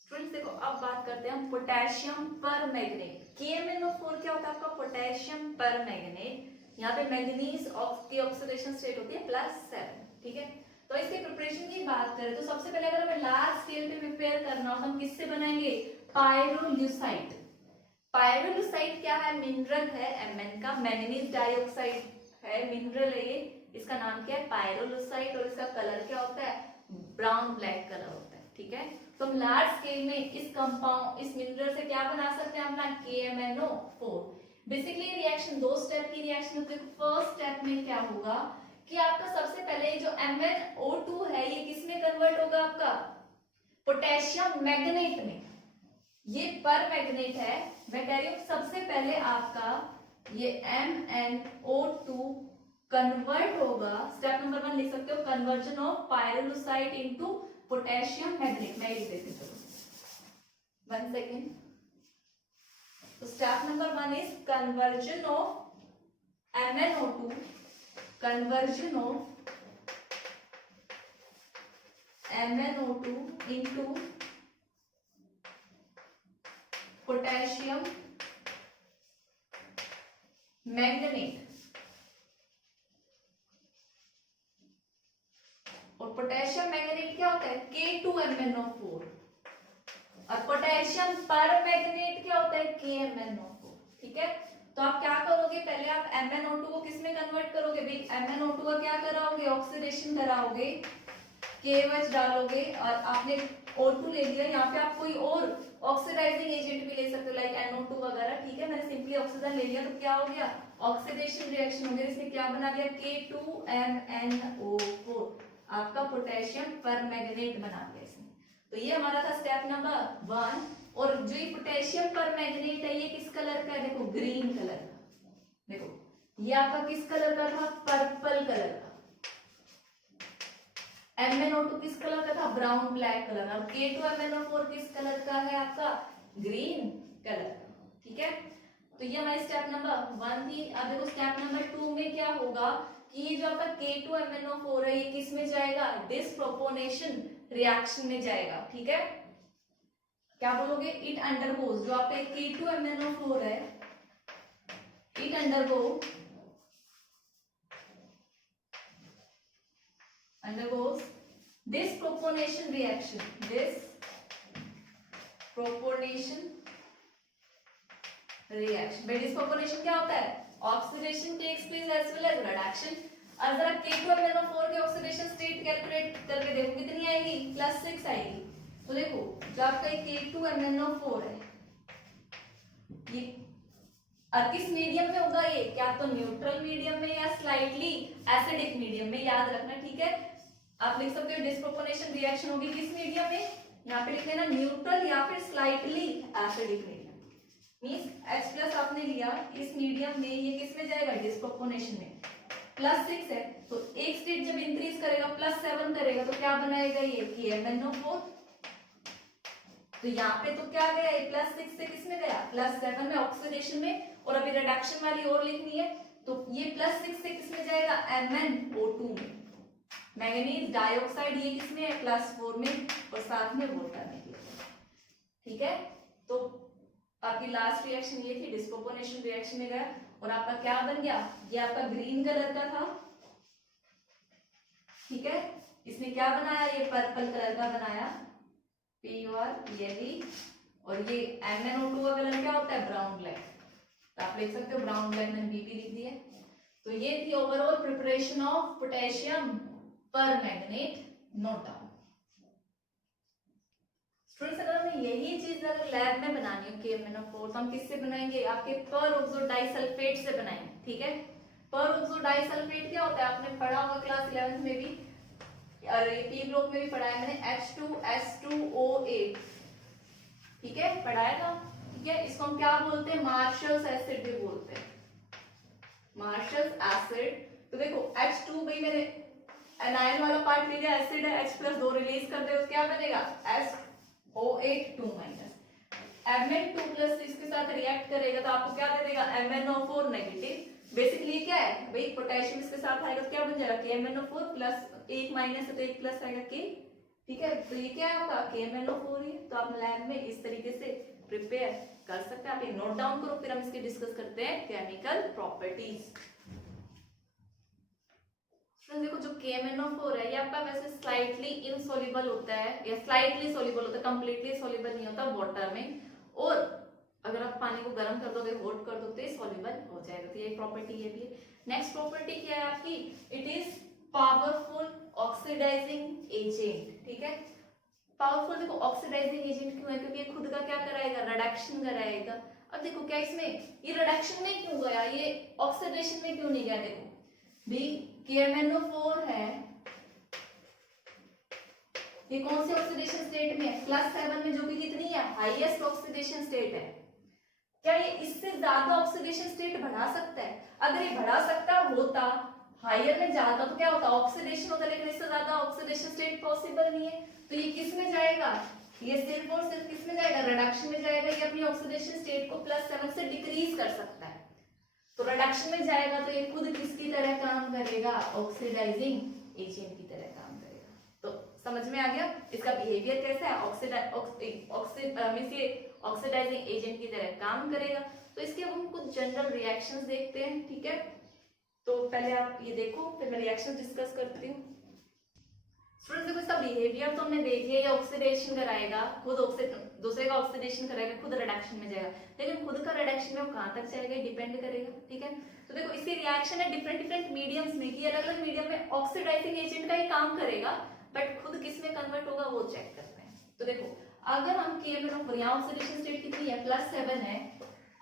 स्टूडेंट्स। देखो अब बात करते हैं पोटेशियम पर मैग्नेट। KMnO4 क्या होता है आपका पोटेशियम पर मैग्नेट। यहाँ पे मैग्नीज की ऑक्सीडेशन स्टेट होती है +7, ठीक है। तो इसके प्रिपरेशन की बात करें तो सबसे पहले अगर हमें लार्ज स्केल पे प्रिपेयर करना हो तो हम किससे बनाएंगे, पायरोल्यूसाइट। पायरोल्यूसाइट क्या है, मिनरल है Mn का, मैंगनीज डाइऑक्साइड है मिनरल है ये, इसका नाम क्या है पायरोल्यूसाइट, और इसका कलर क्या होता है ब्राउन ब्लैक कलर होता है, ठीक है। तो हम लार्ज स्केल में इस कंपाउंड इस मिनरल से क्या बना सकते हैं अपना KMnO4। बेसिकली रिएक्शन 2 स्टेप की रिएक्शन होती है। फर्स्ट स्टेप में क्या होगा कि आपका सबसे पहले जो MnO2 है ये किस में कन्वर्ट होगा, आपका पोटेशियम मैग्नेट में। ये पर मैग्नेट है, मैं कह रही हूं सबसे पहले आपका ये MnO2 कन्वर्ट होगा। स्टेप नंबर 1 लिख सकते हो, conversion of pyrolusite into potassium magnet. मैं लिख देती हूं 1 सेकेंड। तो step number 1 is conversion of MnO2, conversion of MnO2 into potassium magnet. और पोटेशियम मैग्नेट क्या होता है K2MnO4, और पोटेशियम पर मैग्नेट क्या होता है KMnO4, ठीक है। तो आप क्या करोगे, पहले आप MnO2 को किस में कन्वर्ट करोगे, भाई MnO2 का क्या कराओगे ऑक्सीडेशन कराओगे, KOH डालोगे, और आपने O2 ले लिया, यहाँ पे आप कोई और ऑक्सीडाइजिंग एजेंट भी ले सकते हो लाइक NO2 वगैरह, ठीक है। मैंने सिंपली ऑक्सीजन ले लिया तो क्या हो गया, ऑक्सीडेशन रिएक्शन हो गया, इसने क्या बना दिया K2MnO4, आपका पोटेशियम परमैंगनेट बना दिया इसने। तो ये हमारा था स्टेप नंबर 1। और जो ये पोटेशियम परमैंगनेट है ये किस कलर का है, देखो ग्रीन कलर का, देखो ये आपका किस कलर का था, पर्पल कलर का। MnO2 किस कलर का था, ब्राउन ब्लैक कलर का। K2MnO4 किस कलर का है, आपका ग्रीन कलर का, ठीक है। तो ये हमारी स्टेप नंबर 1 थी। अब देखो स्टेप नंबर 2 में क्या होगा कि ये जो आपका K2MnO4 है ये किस में जाएगा, डिसप्रोपोर्शनेशन रिएक्शन में जाएगा, ठीक है। क्या बोलोगे, इट अंडरगोज, जो आपका K2MnO4 है it undergoes disproportionation reaction by disproportion क्या होता है, oxidation takes place as well as reduction। अब जरा K2MnO4 के ऑक्सीडेशन स्टेट कैलकुलेट करके देखो कितनी आएगी, +6 आएगी। तो देखो जो आपका K2MnO4 है ये किस मीडियम में होगा, ये क्या तो न्यूट्रल मीडियम में या स्लाइटली एसिडिक मीडियम में, याद रखना, ठीक है। आप लिख सकते हो डिसप्रोपोर्शनेशन रिएक्शन होगी किस मीडियम में, यहाँ पे लिख लेना न्यूट्रल या फिर slightly acidic medium. Means H+ आपने लिया, इस मीडियम में ये किस में जाएगा, डिसप्रोपोर्शनेशन में। +6 है तो एक स्टेट जब इंक्रीज करेगा +7 करेगा तो क्या बनाएगा ये KMnO4। तो यहाँ पे तो क्या गया, ये +6 से किस में गया, +7 में ऑक्सीडेशन में। और अभी रिडक्शन वाली और लिखनी है तो ये +6 से किस में जाएगा, MnO2 में। मैंगनीज डाइऑक्साइड ये किस में है, +4 में, और साथ में वाटर में, ठीक है। तो आपकी लास्ट रिएक्शन ये थी, डिसप्रोपोर्शनेशन रिएक्शन में गया और आपका क्या बन गया, ये आपका ग्रीन कलर का था, ठीक है। इसने क्या बनाया, ये पर्पल कलर का बनाया, PUR, और ये MnO2 का कलर क्या होता है, ब्राउन ब्लैक। तो आप लिख सकते हो ब्राउन ब्लैक, मैंने BP लिख दिया। तो ये थी overall preparation of potassium permanganate, note down. Students अगर हमें यही चीज अगर लैब में बनानी हो KMnO4 तो हम किससे बनाएंगे, आपके पर-ऑक्सो डाइसल्फेट से बनाएंगे, ठीक है। पर-ऑक्सो डाइसल्फेट क्या होता है, आपने पढ़ा होगा क्लास 11th में भी, और ये P ब्लॉक में भी पढ़ाया मैंने, H2S2OA, ठीक है, पढ़ाया था, ठीक है। इसको हम क्या बोलते हैं, मार्शल्स एसिड भी बोलते हैं, मार्शल्स एसिड। तो देखो H2 भाई मैंने एनायन वाला पार्ट ले लिया, एसिड है, H+2 रिलीज कर दे तो क्या बनेगा, SO8 2-। Mn2+ इसके साथ रिएक्ट करेगा तो आपको क्या दे देगा, MnO4 नेगेटिव। बेसिकली क्या है भाई, पोटेशियम इसके साथ आएगा तो क्या बन जाएगा, KMnO4 प्लस, एक माइनस है तो एक प्लस आएगा K, ठीक है। तो ये क्या है आपका KMnO4 ही। तो आप लैब में इस तरीके से प्रिपेयर कर सकते हैं। आप ये नोट डाउन करो, फिर हम इसके डिस्कस करते हैं केमिकल प्रॉपर्टीज। देखो जो KMnO4 है ये आपका वैसे स्लाइटली इनसॉल्युबल होता है या स्लाइटली सॉल्युबल होता है, कंप्लीटली सॉल्युबल नहीं होता वाटर में, और अगर आप पानी को गर्म कर दोगे, हॉट कर दोगे तो सॉल्युबल हो जाएगा। तो ये प्रॉपर्टी ये भी है। नेक्स्ट प्रॉपर्टी क्या है आपकी, it is powerful oxidizing agent, ठीक है। पावरफुल देखो ऑक्सीडाइजिंग एजेंट क्यों है, क्योंकि ये खुद का क्या कराएगा, रिडक्शन कराएगा। अब देखो क्या इसमें ये रिडक्शन में क्यों गया, ये ऑक्सीडेशन में क्यों नहीं गया, देखो भी KMnO4 है, ये कौन सी ऑक्सीडेशन स्टेट में है, +7 में, जो कि कितनी है, हाईएस्ट ऑक्सीडेशन स्टेट है। क्या ये इससे ज्यादा ऑक्सीडेशन स्टेट बढ़ा सकता है, अगर ये बढ़ा सकता होता, हायर में जाता तो क्या होता, ऑक्सीडेशन होता, लेकिन इससे ज्यादा ऑक्सीडेशन स्टेट पॉसिबल नहीं है। तो ये किस में जाएगा, ये सिर्फ और सिर्फ किस में जाएगा, रिडक्शन में जाएगा। ये अपनी ऑक्सीडेशन स्टेट को +7 से डिक्रीज कर सकता है, तो रिडक्शन में जाएगा तो ये खुद किसकी तरह काम करेगा, ऑक्सीडाइजिंग एजेंट की तरह काम करेगा। तो समझ में आ गया इसका बिहेवियर कैसा है, ऑक्सीडाइजिंग एजेंट की तरह काम करेगा। तो इसके हम कुछ जनरल रिएक्शंस देखते हैं, ठीक है। तो पहले आप ये देखो, फिर मैं रिएक्शन डिस्कस करती हूँ। स्टूडेंट्स देखो इसका बिहेवियर तो हमने देख लिया, ये ऑक्सीडेशन कराएगा, खुद दूसरे का ऑक्सीडेशन कराएगा, खुद रिडक्शन में जाएगा, लेकिन खुद का रिडक्शन में वो कहां तक जाएगा डिपेंड करेगा, ठीक है। तो देखो इसकी रिएक्शन है डिफरेंट मीडियम्स में, कि अलग अलग मीडियम में ऑक्सीडाइजिंग एजेंट का ही काम करेगा, बट खुद किस में कन्वर्ट होगा वो चेक करते हैं। तो तो देखो अगर हम KMnO4 यहाँ ऑक्सीडेशन स्टेट कितनी है +7 है,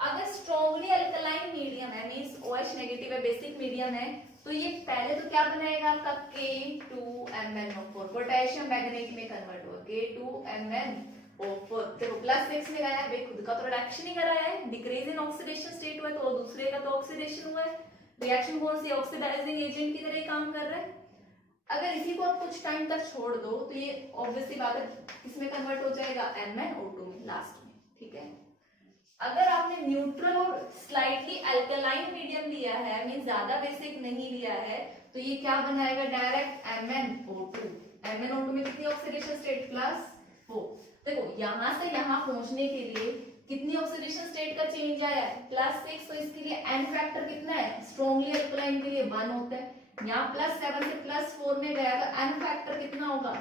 अगर स्ट्रॉन्गली अल्कलाइन मीडियम है मींस OH नेगेटिव है, बेसिक मीडियम है, तो ये पहले तो क्या बनाएगा आपका K2MnO4 पोटेशियम मैग्नेट में कन्वर्ट होगा K2MnO4। देखो +6 में गया है, भाई खुद का तो रिडक्शन ही कराया है, डिक्रीज इन ऑक्सीडेशन स्टेट हुआ है, तो दूसरे का तो ऑक्सीडेशन हुआ है। रिएक्शन कौन सी ऑक्सीडाइजिंग एजेंट की तरह काम कर रहा है। अगर इसी को आप कुछ टाइम तक छोड़ दो तो ये ऑब्वियसली बात है किसमें कन्वर्ट हो जाएगा MnO2 में लास्ट में, ठीक है। अगर आपने न्यूट्रल और स्लाइटली अल्कलाइन मीडियम लिया है मींस ज्यादा बेसिक नहीं लिया है, तो ये क्या बनाएगा डायरेक्ट MnO2। MnO2 में कितनी ऑक्सीडेशन स्टेट +4। देखो यहां से यहां पहुंचने के लिए कितनी ऑक्सीडेशन स्टेट का चेंज आया है +6, तो इसके लिए n फैक्टर कितना है स्ट्रॉन्गली अल्कलाइन के लिए 1 होता है। यहाँ +7 से +4 में गया तो n फैक्टर कितना होगा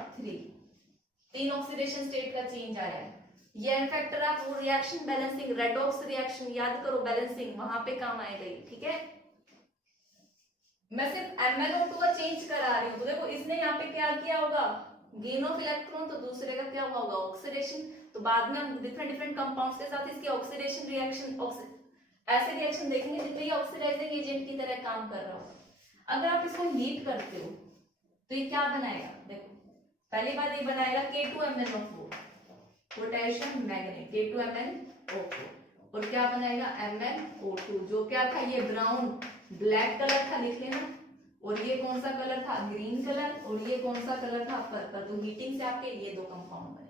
3 ऑक्सीडेशन स्टेट का चेंज आया है। ये n फैक्टर आप वो रिएक्शन बैलेंसिंग रेडॉक्स रिएक्शन याद करो, बैलेंसिंग वहां पे काम आएगा, ठीक है। मैं सिर्फ MnO2 का चेंज करा रही हूँ, तो देखो इसने यहाँ पे क्या किया होगा गेन ऑफ इलेक्ट्रॉन, तो दूसरे का क्या होगा ऑक्सीडेशन। तो बाद में हम डिफरेंट कंपाउंड्स के साथ इसकी ऑक्सीडेशन रिएक्शन ऐसे रिएक्शन देखेंगे जिसमें ये ऑक्सीडाइजिंग एजेंट की तरह काम कर रहा होगा। अगर आप इसको हीट करते हो तो ये क्या बनाएगा, देखो पहली बात ये बनाएगा K2MnO4 पोटेशियम मैग्नेट K2MnO4, और क्या बनाएगा MnO2 जो क्या था ये ब्राउन ब्लैक कलर था लिख लेना, और ये कौन सा कलर था ग्रीन कलर, और ये कौन सा कलर था पर्पल। तो हीटिंग से आपके ये दो कंपाउंड बने।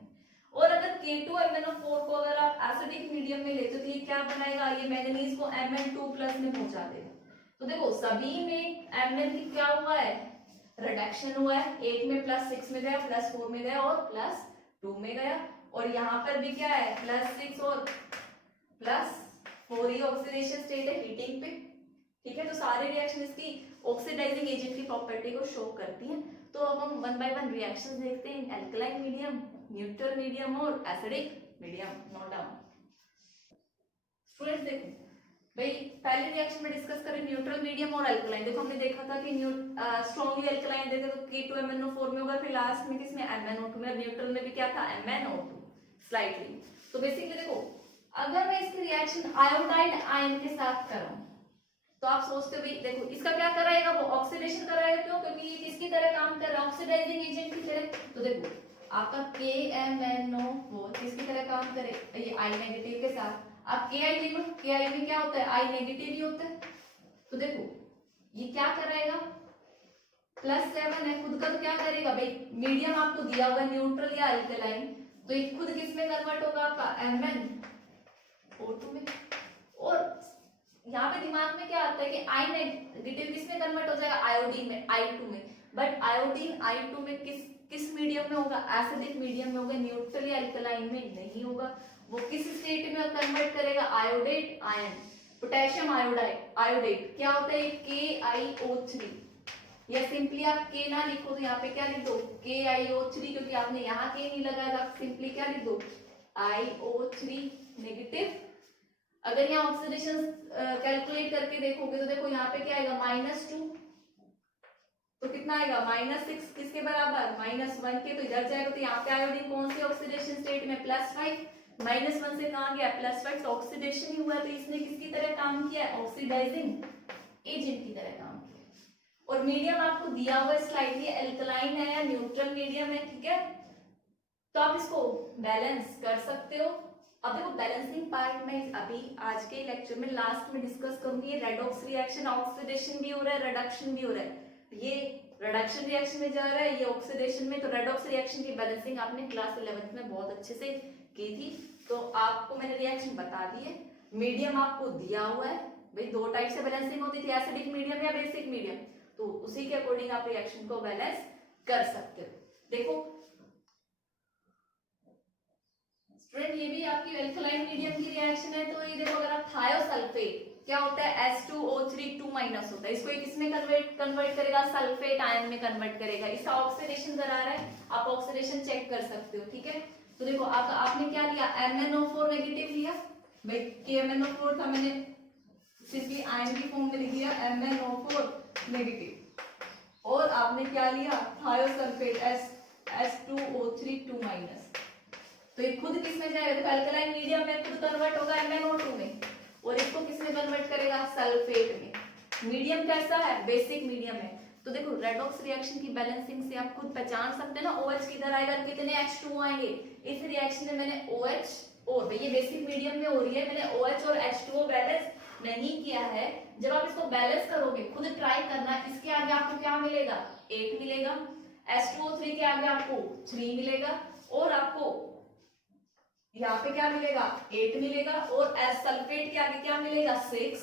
और अगर K2MnO4 को अगर आप एसिडिक मीडियम में लेते हो तो ये क्या बनाएगा ये मैंगनीज को Mn2+ में पहुंचा देगा। तो देखो सभी में Mn की क्या हुआ है रिडक्शन हुआ है, एक में +6 में गया, +4 में गया और +2 में गया, और यहाँ पर भी क्या है +6 और +4 ही ऑक्सीडेशन स्टेट है हीटिंग पे, ठीक है। तो सारे रिएक्शन इसकी ऑक्सीडाइजिंग एजेंट की प्रॉपर्टी को शो करती हैं। तो अब हम 1 बाय 1 रिएक्शंस देखते हैं, अल्कलाइन मीडियम, न्यूट्रल मीडियम और acidic medium. Note down students. देखो भाई पहले रिएक्शन में डिस्कस करें न्यूट्रल मीडियम और अल्कलाइन। देखो हमने देखा था कि स्ट्रॉन्गली अल्कलाइन देते तो K2MnO4 में होगा, फिर लास्ट में किसमें MnO2 में, न्यूट्रल में भी क्या था MnO2 स्लाइटली। तो बेसिकली देखो अगर मैं इसकी रिएक्शन आयोडाइड आयन के साथ करूं तो आप सोचते हो भाई देखो इसका क्या कराएगा वो ऑक्सीडेशन कराएगा, क्यों क्योंकि ये किसकी तरह काम कर रहा है ऑक्सीडाइजिंग एजेंट की तरह। तो देखो आपका KMnO4 किसकी तरह काम करे ये I नेगेटिव के साथ। आप Ki ले लो, Ki में क्या होता है I नेगेटिव ही होता है। तो देखो ये क्या कराएगा +7 है, खुद का तो क्या करेगा भाई मीडियम आपको दिया हुआ न्यूट्रल या अल्कलाइन, तो ये खुद किस में कन्वर्ट होगा आपका MnO2 में। और यहाँ पे दिमाग में क्या आता है कि I नेगेटिव किस में कन्वर्ट हो जाएगा आयोडीन में I2 में, बट आयोडीन I2 में किस मीडियम में होगा एसिडिक मीडियम में होगा, न्यूट्रल या अल्कलाइन में नहीं होगा। वो किस स्टेट में कन्वर्ट करेगा आयोडेट आयन पोटेशियम आयोडेट क्या होता है KiO3, या सिंपली आप K ना लिखो तो यहाँ पे क्या लिख दो KiO3, क्योंकि आपने यहाँ K नहीं लगाया था, सिंपली क्या लिख दो IO3 नेगेटिव। अगर यहाँ ऑक्सीडेशन कैलकुलेट करके देखोगे तो देखो यहाँ पे क्या आएगा -2, तो कितना आएगा -6 किसके बराबर -1 के, तो इधर जाएगा तो यहाँ पे आयोडीन कौन सी ऑक्सीडेशन स्टेट में +5, -1 से कहाँ गया +5, तो ऑक्सीडेशन ही हुआ है, तो इसने किसकी तरह काम किया है ऑक्सीडाइजिंग एजेंट की तरह काम किया। और मीडियम आपको दिया हुआ है स्लाइटली अल्कलाइन है या न्यूट्रल मीडियम है, ठीक है। तो आप इसको बैलेंस कर सकते हो। अब देखो बैलेंसिंग पार्ट में अभी आज के लेक्चर में लास्ट में डिस्कस करूंगी, रेडॉक्स रिएक्शन ऑक्सीडेशन भी हो रहा है रिडक्शन भी हो रहा है, ये रिडक्शन रिएक्शन में जा रहा है ये ऑक्सीडेशन में। तो रेडॉक्स रिएक्शन की बैलेंसिंग आपने क्लास 11th में बहुत अच्छे से की थी, तो आपको मैंने रिएक्शन बता दी है। मीडियम आपको दिया हुआ है, भाई दो टाइप से बैलेंसिंग होती थी एसिडिक मीडियम या बेसिक मीडियम, तो उसी के अकॉर्डिंग आप रिएक्शन को बैलेंस कर सकते हो। देखो स्टूडेंट ये भी आपकी अल्कलाइन मीडियम की रिएक्शन है, तो ये देखो अगर आप थायोसल्फेट क्या होता है H2O3 2- होता है, इसको ये किसमें कन्वर्ट करेगा सल्फेट आयन में कन्वर्ट करेगा, इसका ऑक्सीडेशन करा रहा है, आप ऑक्सीडेशन चेक कर सकते हो, ठीक है। तो देखो आपने क्या लिया MnO4 नेगेटिव लिया, भाई KMnO4 था मैंने सिंपली आयन की फॉर्म में लिख दिया MnO4 नेगेटिव, और आपने क्या लिया थायोसल्फेट H2O3 2-, तो ये खुद किस में जाएगा, तो अल्कलाइन मीडियम में खुद कन्वर्ट होगा MnO2 में, और इसको किस में कन्वर्ट करेगा, सल्फेट में। मीडियम कैसा है, बेसिक मीडियम है। तो देखो रेडॉक्स रिएक्शन की बैलेंसिंग से आप खुद पहचान सकते हैं ना, OH किधर आएगा, कितने H2O आएंगे। इस रिएक्शन में मैंने OH और ये बेसिक मीडियम में हो रही है, मैंने OH और H2O बैलेंस नहीं किया है। जब आप इसको बैलेंस करोगे, खुद ट्राई करना, इसके आगे आपको क्या मिलेगा, 8 मिलेगा, H2O3 के आगे आपको 3 मिलेगा, और आपको यहाँ पे क्या मिलेगा, 8 मिलेगा, और एस सल्फेट के आगे क्या मिलेगा, 6,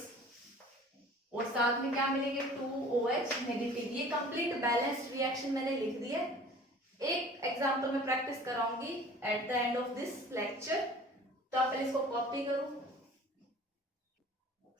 और साथ में क्या मिलेंगे, 2OH नेगेटिव। ये कंप्लीट बैलेंस्ड रिएक्शन मैंने लिख दी है। एक एग्जांपल में प्रैक्टिस कराऊंगी at the end of this lecture, तो आप पहले इसको कॉपी करो।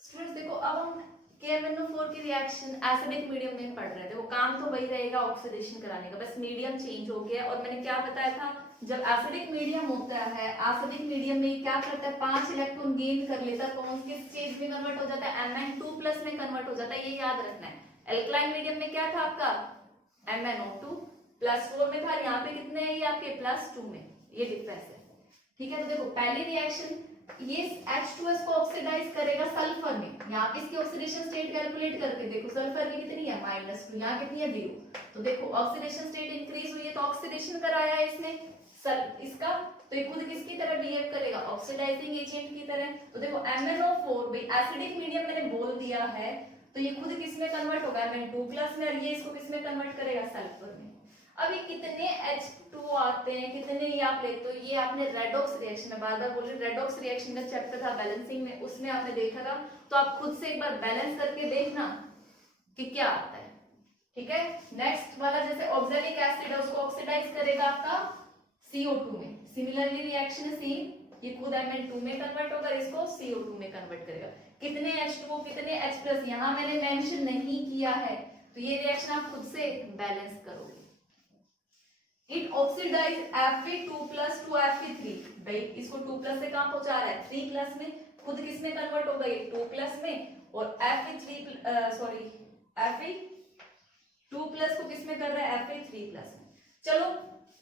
स्टूडेंट्स देखो, अब हम KMnO4 की रिएक्शन एसिडिक मीडियम में पढ़ रहे थे। वो काम तो वही रहेगा ऑक्सीडेशन कराने का, बस मीडियम चेंज हो गया। और मैंने क्या बताया था, जब एसिडिक मीडियम होता है, एसिडिक मीडियम में क्या करता है, 5 इलेक्ट्रॉन गेन कर लेता है, कौन सी स्टेज में कन्वर्ट हो जाता है, Mn2+ में कन्वर्ट हो जाता है, ये याद रखना है। एल्कलाइन मीडियम में क्या था आपका, MnO2 +4 में था, यहाँ पे कितने हैं ये आपके +2 में, ये डिफरेंस है। ठीक है, तो देखो पहली रिएक्शन, ये H2S को ऑक्सीडाइज करेगा सल्फर में। यहाँ पे इसकी ऑक्सीडेशन स्टेट कैलकुलेट करके देखो, सल्फर की कितनी है, -2, यहाँ कितनी है, 0। तो देखो ऑक्सीडेशन स्टेट इंक्रीज हुई है, तो ऑक्सीडेशन कराया है इसने इसका, तो ये खुद किसकी तरह बिहेव करेगा, ऑक्सीडाइजिंग एजेंट की तरह। तो देखो MnO4 भाई एसिडिक मीडियम मैंने बोल दिया है, तो ये खुद किस में कन्वर्ट होगा, Mn2+ में, और ये इसको किस में कन्वर्ट करेगा, सल्फर में। अब ये कितने H2 आते हैं, कितने ये आप लेते हो, ये आपने रेडॉक्स रिएक्शन में, बार बार बोल रही, रेडॉक्स रिएक्शन का चैप्टर था बैलेंसिंग में, उसमें आपने देखा था। तो आप खुद से एक बार बैलेंस करके देखना कि क्या आता है। ठीक है, नेक्स्ट वाला जैसे ऑक्सैलिक एसिड है, उसको ऑक्सीडाइज करेगा आपका CO2 में। सिमिलरली रिएक्शन सेम, ये खुद Mn2 में कन्वर्ट होगा, इसको CO2 में कन्वर्ट करेगा। कितने H2O कितने H+, यहाँ मैंने मेंशन नहीं किया है, तो ये रिएक्शन आप खुद से बैलेंस करोगे। It oxidise Fe2+ to Fe3, भाई इसको 2+ से कहां पहुंचा रहा है, 3+ में, खुद किस में कन्वर्ट होगा, ये 2+ में, और Fe2+ को किस में कर रहा है, Fe3+ में। चलो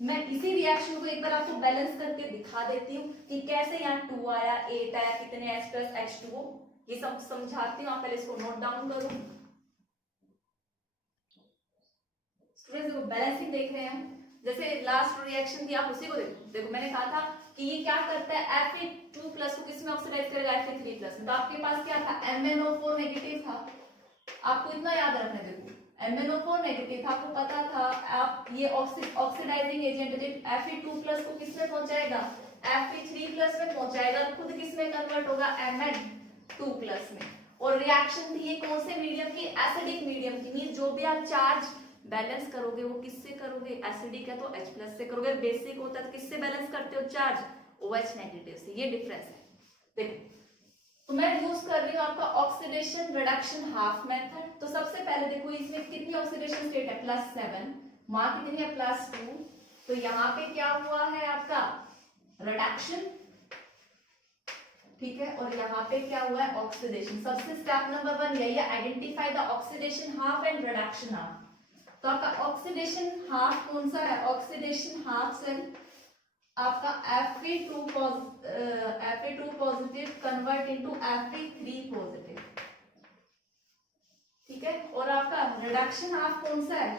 मैं इसी रिएक्शन को एक बार आपको बैलेंस करके दिखा देती हूँ कि कैसे यहाँ 2 आया, 8 आया, कितने H+ H2O, ये सब समझाती हूँ। आप पहले इसको नोट डाउन करो। स्टूडेंट्स देखो बैलेंसिंग देख रहे हैं, जैसे लास्ट रिएक्शन थी, आप उसी को देखो। देखो मैंने कहा था कि ये क्या करता है, Fe2+ को किस में ऑक्सीडाइज करेगा, Fe3+ में। तो आपके पास क्या था, MnO4 नेगेटिव था, आपको इतना याद रखना है। देखो MnO4 नेगेटिव था, आपको पता था, आप ये ऑक्सीडाइजिंग एजेंट Fe2+ को किस में पहुंचाएगा, Fe3+ में पहुंचाएगा, खुद किस में कन्वर्ट होगा, Mn2+ में। और रिएक्शन थी ये कौन से मीडियम की, एसिडिक मीडियम की। मींस जो भी आप चार्ज बैलेंस करोगे वो किससे करोगे, एसिडिक है तो H+ से करोगे, बेसिक होता है तो किससे बैलेंस करते हो, चार्ज OH नेगेटिव से। ये डिफरेंस है। देखो तो मैं यूज कर रही हूँ आपका ऑक्सीडेशन रिडक्शन हाफ मेथड। तो सबसे पहले देखो इसमें कितनी ऑक्सीडेशन स्टेट है, +7, वहां कितनी है, +2। तो यहाँ पे क्या हुआ है आपका रिडक्शन, ठीक है, और यहाँ पे क्या हुआ है, ऑक्सीडेशन। सबसे स्टेप नंबर 1 यही है, identify the oxidation half and reduction half. तो आपका ऑक्सीडेशन हाफ कौन सा है, ऑक्सीडेशन हाफ से आपका Fe2 positive convert into Fe3 positive, ठीक है। और आपका रिडक्शन हाफ कौन सा है,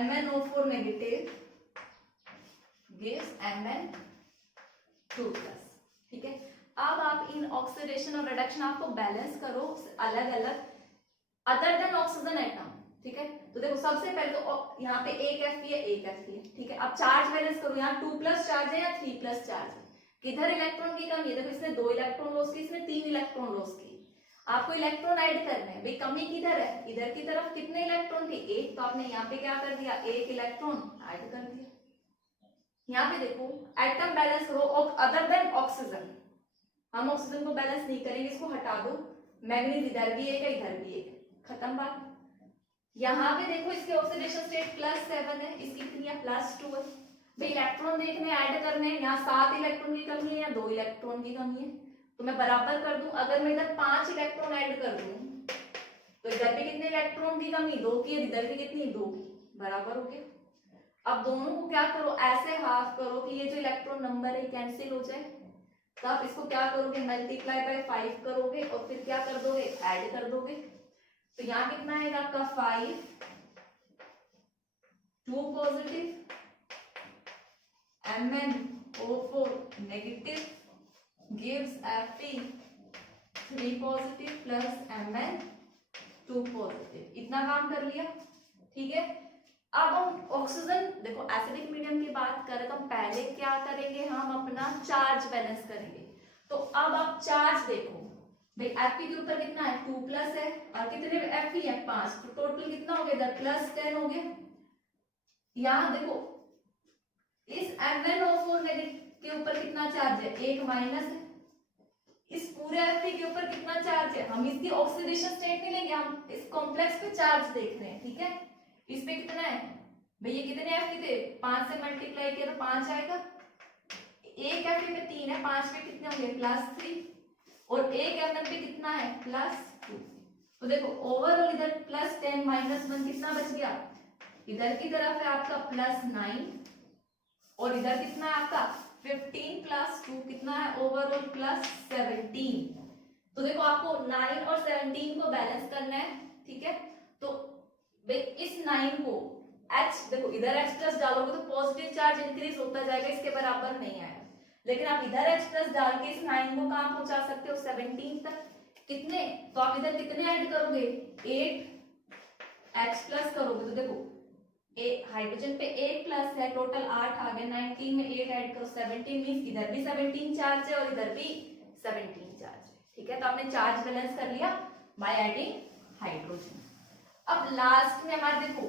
MnO4 नेगेटिव गिव्स Mn2+, ठीक है। अब आप इन ऑक्सीडेशन और रिडक्शन आपको बैलेंस करो अलग अलग, अदर देन ऑक्सीजन एटम, ठीक है। तो देखो सबसे पहले तो यहाँ पे एक Fe है, एक Fe है, ठीक है। अब चार्ज बैलेंस करो, यहाँ 2+ चार्ज है या 3+ चार्ज है, किधर इलेक्ट्रॉन की कमी है, देखो इसमें 2 इलेक्ट्रॉन लॉस की, इसमें 3 इलेक्ट्रॉन लॉस की। आपको इलेक्ट्रॉन ऐड करने हैं, भाई कमी किधर है, इधर की तरफ कितने इलेक्ट्रॉन थे, एक, तो आपने यहाँ पे क्या कर दिया, एक इलेक्ट्रॉन ऐड कर दिया। यहाँ पे देखो एटम बैलेंस करो, अदर देन ऑक्सीजन, हम ऑक्सीजन को बैलेंस नहीं करेंगे, इसको हटा दो। मैग्नीज इधर भी एक है, इधर भी एक है, खत्म बात। यहाँ पे देखो इसके ऑक्सीडेशन स्टेट +7 है, इसकी कितनी है, +2 है। भाई इलेक्ट्रॉन देखने ऐड करने, यहाँ 7 इलेक्ट्रॉन की कमी है या 2 इलेक्ट्रॉन की कमी है, तो मैं बराबर कर दूं। अगर मैं इधर 5 इलेक्ट्रॉन ऐड कर दूं, तो इधर भी कितने इलेक्ट्रॉन की कमी, 2 की, इधर भी कितनी, 2 की, बराबर हो गया। अब दोनों को क्या करो, ऐसे हाफ करो कि ये जो इलेक्ट्रॉन नंबर है कैंसिल हो जाए। तो आप इसको क्या करोगे, मल्टीप्लाई बाय 5 करोगे और फिर क्या कर दोगे, ऐड कर दोगे। तो यहाँ कितना आएगा आपका 5, 2 positive, MnO4 negative gives Fe 3 positive plus Mn2 positive. इतना काम कर लिया, ठीक है। अब हम ऑक्सीजन, देखो एसिडिक मीडियम की बात करें तो हम पहले क्या करेंगे, हम अपना चार्ज बैलेंस करेंगे। तो अब आप चार्ज देखो भाई, Fe के ऊपर कितना है 2 प्लस है और कितने Fe है 5, तो टोटल कितना हो गया इधर प्लस 10 हो गया। यहाँ देखो इस MnO4 के ऊपर कितना चार्ज है, 1 माइनस है। इस पूरे Fe के ऊपर कितना चार्ज है, हम इसकी ऑक्सीडेशन स्टेट नहीं लेंगे, हम इस कॉम्प्लेक्स पे चार्ज देख रहे हैं, ठीक है। इस पे कितना है भाई, ये कितने Fe थे, 5 से मल्टीप्लाई किया तो 5 आएगा। एक Fe में 3 है, 5 पे कितने होंगे +3 और एक Mn पे कितना है +2। तो देखो ओवरऑल इधर +10 -1 कितना बच गया, इधर की तरफ है आपका +9 और इधर कितना है आपका 15 + 2 कितना है ओवरऑल +17। तो देखो आपको 9 और 17 को बैलेंस करना है, ठीक है। तो इस 9 को H, देखो इधर H प्लस डालोगे तो पॉजिटिव चार्ज इंक्रीज होता जाएगा, इसके बराबर नहीं आएगा। लेकिन आप इधर H प्लस डाल के इस 9 को कहां पहुंचा सकते हो 17 तक। कितने, तो आप इधर कितने ऐड करोगे 8 H प्लस करोगे तो देखो हाइड्रोजन पे 8 प्लस है, टोटल 8 आ गए, 19 में 8 ऐड करो 17 मींस इधर भी 17 चार्ज है और इधर भी 17 चार्ज है, ठीक है। तो आपने चार्ज बैलेंस कर लिया बाय एडिंग हाइड्रोजन। अब लास्ट में हमारे देखो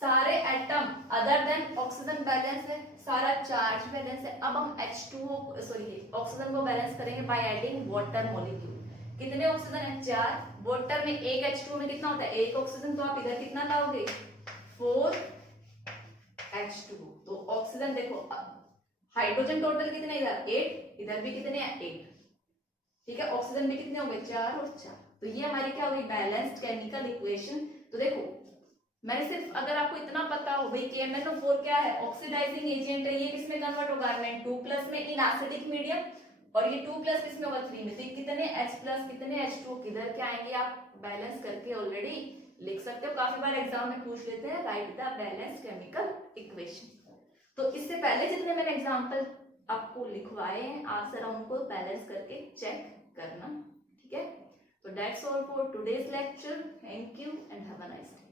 सारे atom other than oxygen balance है, सारा चार्ज बैलेंस है। अब हम H2O ऑक्सीजन को बैलेंस करेंगे बाय एडिंग वाटर मॉलिक्यूल। कितने ऑक्सीजन है 4, वाटर में एक H2O में कितना होता है 1 ऑक्सीजन, तो आप इधर कितना लाओगे 4 H2O। तो ऑक्सीजन देखो, हाइड्रोजन टोटल कितने इधर 8, इधर भी कितने हैं 8, ठीक है। ऑक्सीजन भी कितने हो गए 4 और 4। तो ये हमारी क्या होगी बैलेंस्ड केमिकल इक्वेशन। तो देखो मैंने सिर्फ अगर आपको इतना पता हो भाई KMnO4 क्या है, ऑक्सीडाइजिंग एजेंट है, ये किसमें कन्वर्ट होगा Mn2+ में इन एसिडिक मीडियम, और ये 2+ किसमें होगा 3 में। तो कितने H+ कितने H2O किधर के आएंगे आप बैलेंस करके ऑलरेडी लिख सकते हो, काफी बार एग्जाम में पूछ लेते हैं right the balanced chemical equation. तो इससे पहले जितने मैंने एग्जाम्पल आपको लिखवाए हैं आप जरा उनको बैलेंस करके चेक करना, ठीक है। तो that's all for today's lecture, thank you and have a nice day.